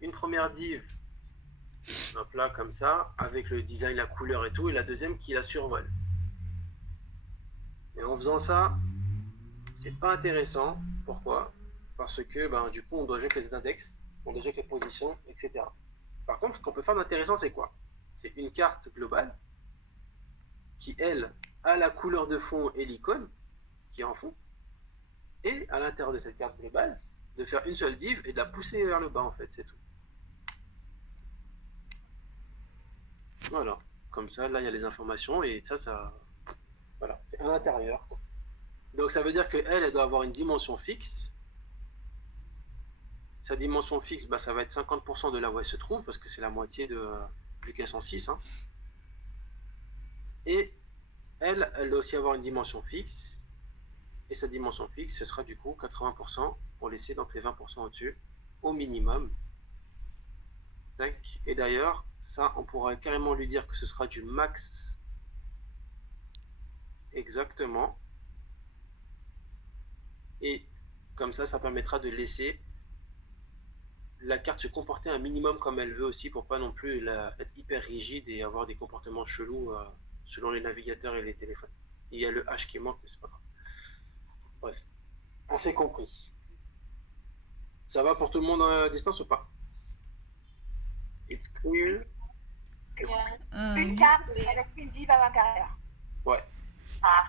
une première div, hop là, comme ça, avec le design, la couleur et tout, et la deuxième qui la survole. Et en faisant ça, c'est pas intéressant. Pourquoi? Parce que du coup, on doit gérer les index, on doit gérer les positions, etc. Par contre, ce qu'on peut faire d'intéressant, c'est quoi? C'est une carte globale qui, elle, a la couleur de fond et l'icône qui est en fond, et à l'intérieur de cette carte globale, de faire une seule div et de la pousser vers le bas, en fait, c'est tout. Voilà. Comme ça, là, il y a les informations, et ça, voilà, c'est à l'intérieur. Donc ça veut dire qu'elle, elle doit avoir une dimension fixe. Sa dimension fixe, ça va être 50% de là où elle se trouve, parce que c'est la moitié vu qu'elles sont 6. Hein. Et elle doit aussi avoir une dimension fixe. Et sa dimension fixe, ce sera du coup 80% pour laisser donc les 20% au-dessus, au minimum. Tac. Et d'ailleurs, ça, on pourrait carrément lui dire que ce sera du max exactement. Et comme ça permettra de laisser la carte se comporter un minimum comme elle veut aussi pour pas non plus être hyper rigide et avoir des comportements chelous selon les navigateurs et les téléphones. Il y a le H qui manque, mais c'est pas grave. Bref, on s'est compris. Ça va pour tout le monde à distance ou pas? It's clear? Yeah. Une carte avec une div à l'intérieur. Ouais. Ah.